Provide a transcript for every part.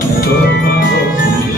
ngày tốt mà có gì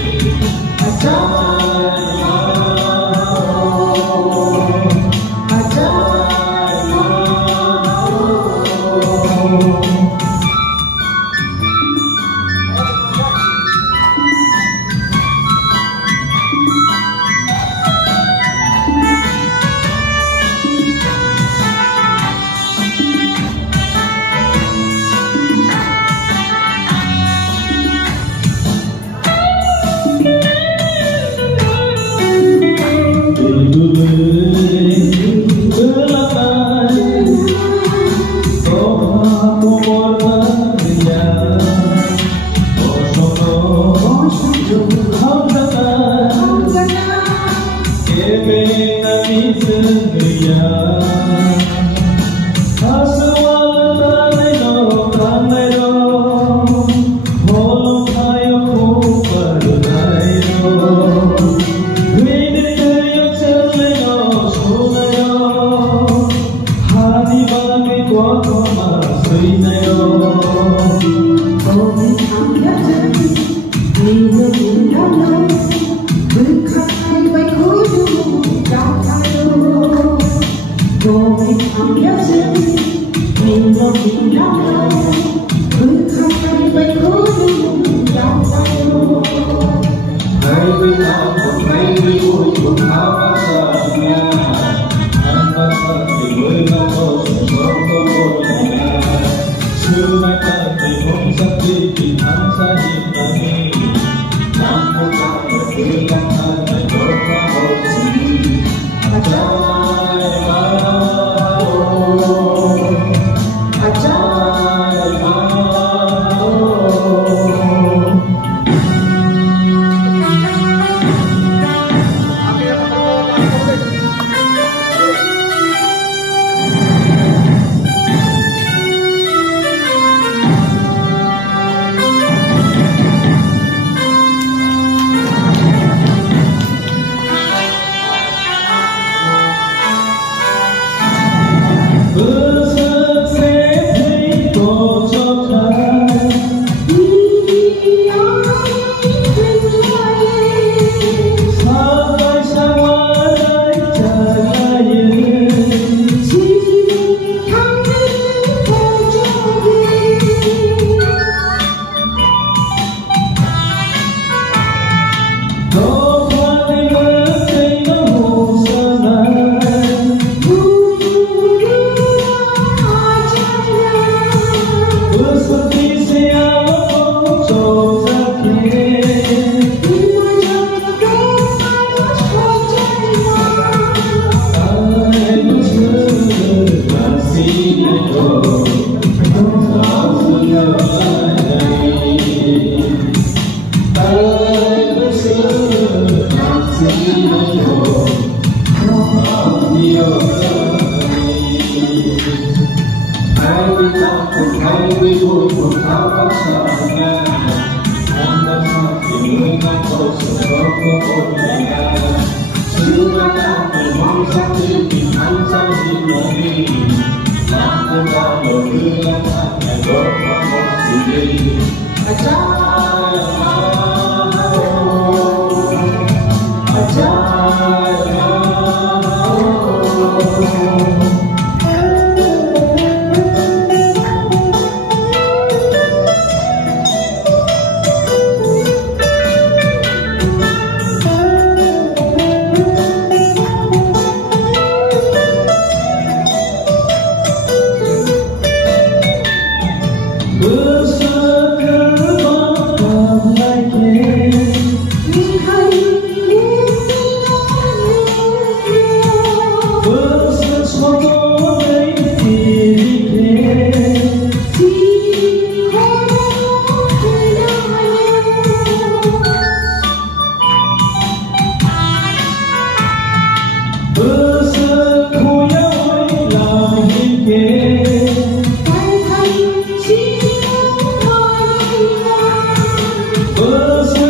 Bữa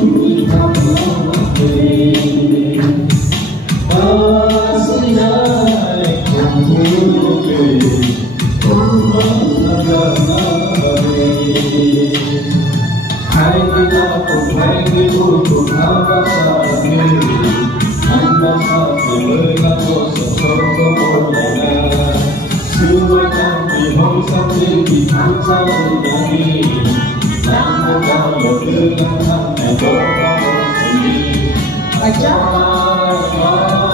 đi thăm lòng về ta sẽ lại cùng vui về cùng mất gần về hai người ta cùng hai người vui cùng tháo các xa nghe anh đã xa thì mới là một sự sống có một ngày nào xưa với nhau vì hôm sau đi thì tháng sau thì đã đi năm hôm cao một đứa năm tháng ngày có một ngày đi ai chắc